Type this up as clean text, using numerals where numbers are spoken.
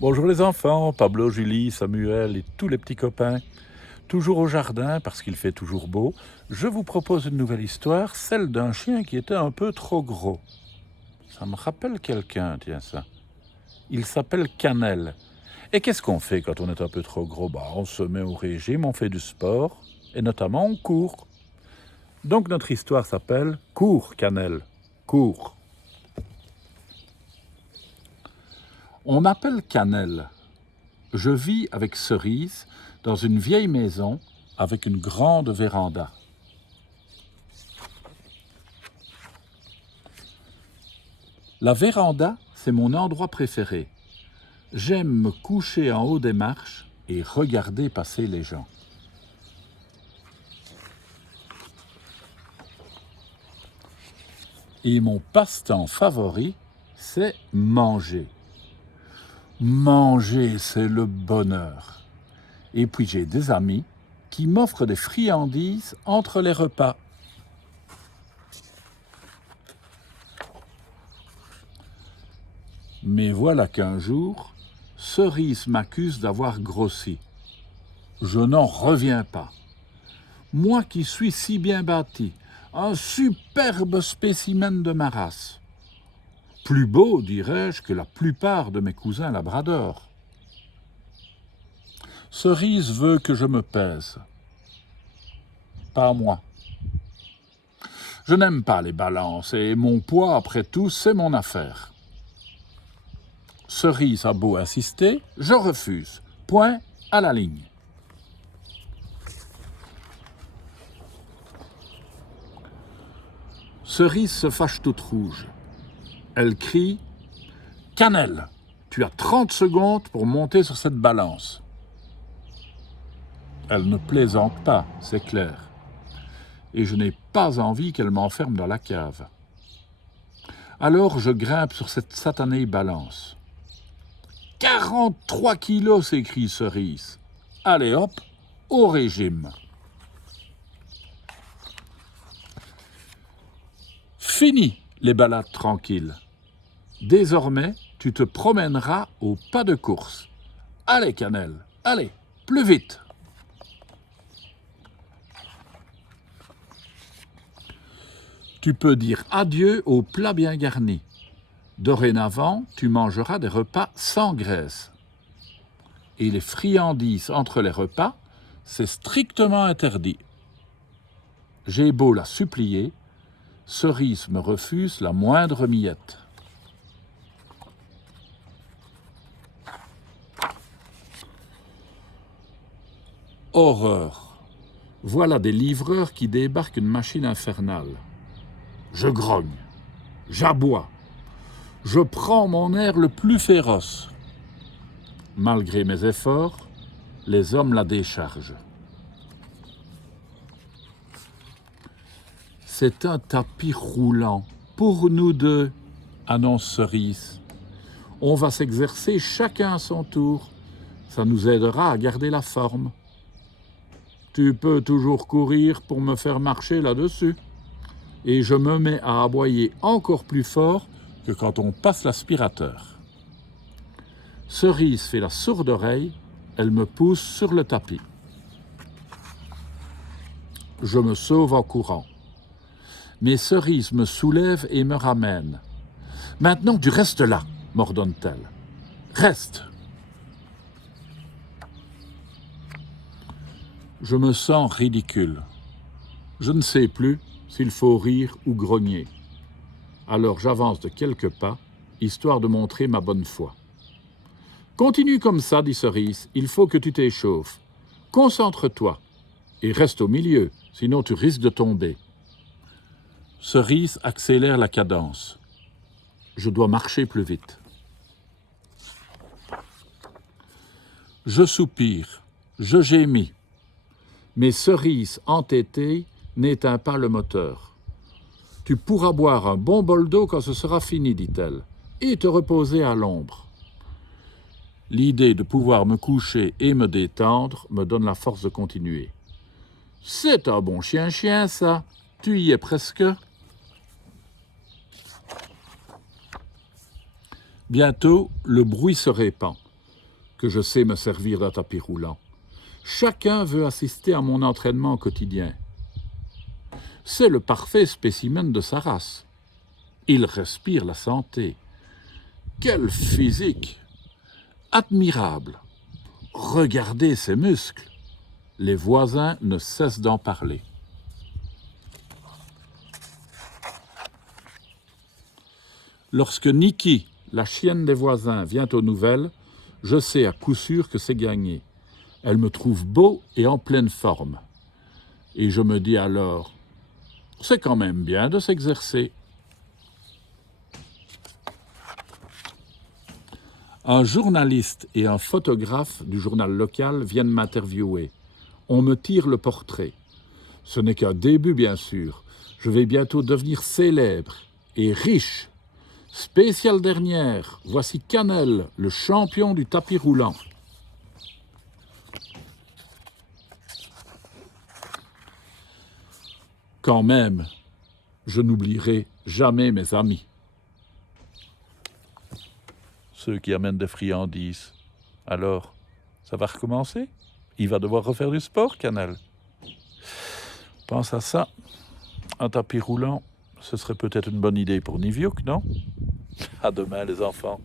Bonjour les enfants, Pablo, Julie, Samuel et tous les petits copains. Toujours au jardin parce qu'il fait toujours beau, je vous propose une nouvelle histoire, celle d'un chien qui était un peu trop gros. Ça me rappelle quelqu'un, tiens ça. Il s'appelle Cannelle. Et qu'est-ce qu'on fait quand on est un peu trop gros? On se met au régime, on fait du sport et notamment on court. Donc notre histoire s'appelle Cours, Cannelle, cours. On m'appelle Cannelle. Je vis avec Cerise dans une vieille maison avec une grande véranda. La véranda, c'est mon endroit préféré. J'aime me coucher en haut des marches et regarder passer les gens. Et mon passe-temps favori, c'est manger. Manger, c'est le bonheur. Et puis j'ai des amis qui m'offrent des friandises entre les repas. Mais voilà qu'un jour, Cerise m'accuse d'avoir grossi. Je n'en reviens pas. Moi qui suis si bien bâti, un superbe spécimen de ma race. Plus beau, dirais-je, que la plupart de mes cousins labradors. Cerise veut que je me pèse. Pas moi. Je n'aime pas les balances et mon poids, après tout, c'est mon affaire. Cerise a beau insister, je refuse. Point à la ligne. Cerise se fâche toute rouge. Elle crie « Cannelle, tu as 30 secondes pour monter sur cette balance. » Elle ne plaisante pas, c'est clair. Et je n'ai pas envie qu'elle m'enferme dans la cave. Alors je grimpe sur cette satanée balance. 43 kilos, s'écrie Cerise. Allez hop, au régime. Fini les balades tranquilles. Désormais, tu te promèneras au pas de course. Allez, Cannelle, allez, plus vite. Tu peux dire adieu aux plats bien garnis. Dorénavant, tu mangeras des repas sans graisse. Et les friandises entre les repas, c'est strictement interdit. J'ai beau la supplier, Cerise me refuse la moindre miette. Horreur! Voilà des livreurs qui débarquent une machine infernale. Je grogne, j'aboie, je prends mon air le plus féroce. Malgré mes efforts, les hommes la déchargent. C'est un tapis roulant pour nous deux, annonce Cerise. On va s'exercer chacun à son tour. Ça nous aidera à garder la forme. Tu peux toujours courir pour me faire marcher là-dessus. Et je me mets à aboyer encore plus fort que quand on passe l'aspirateur. Cerise fait la sourde oreille, elle me pousse sur le tapis. Je me sauve en courant. Mais Cerise me soulève et me ramène. Maintenant tu restes là, m'ordonne-t-elle. Reste. Je me sens ridicule. Je ne sais plus s'il faut rire ou grogner. Alors j'avance de quelques pas, histoire de montrer ma bonne foi. Continue comme ça, dit Cerise, il faut que tu t'échauffes. Concentre-toi et reste au milieu, sinon tu risques de tomber. Cerise accélère la cadence. Je dois marcher plus vite. Je soupire, je gémis. Mais Cerise, entêtée, n'éteint pas le moteur. Tu pourras boire un bon bol d'eau quand ce sera fini, dit-elle, et te reposer à l'ombre. L'idée de pouvoir me coucher et me détendre me donne la force de continuer. C'est un bon chien-chien, ça. Tu y es presque. Bientôt, le bruit se répand. que je sais me servir d'un tapis roulant. Chacun veut assister à mon entraînement quotidien. C'est le parfait spécimen de sa race. Il respire la santé. Quel physique! Admirable! Regardez ses muscles. Les voisins ne cessent d'en parler. Lorsque Niki, la chienne des voisins, vient aux nouvelles, je sais à coup sûr que c'est gagné. Elle me trouve beau et en pleine forme. Et je me dis alors, c'est quand même bien de s'exercer. Un journaliste et un photographe du journal local viennent m'interviewer. On me tire le portrait. Ce n'est qu'un début, bien sûr. Je vais bientôt devenir célèbre et riche. Spéciale dernière, voici Canel, le champion du tapis roulant. Quand même, je n'oublierai jamais mes amis. Ceux qui amènent des friandises. Alors, ça va recommencer? Il va devoir refaire du sport, Canel. Pense à ça. Un tapis roulant, ce serait peut-être une bonne idée pour Niviouk, non? À demain, les enfants.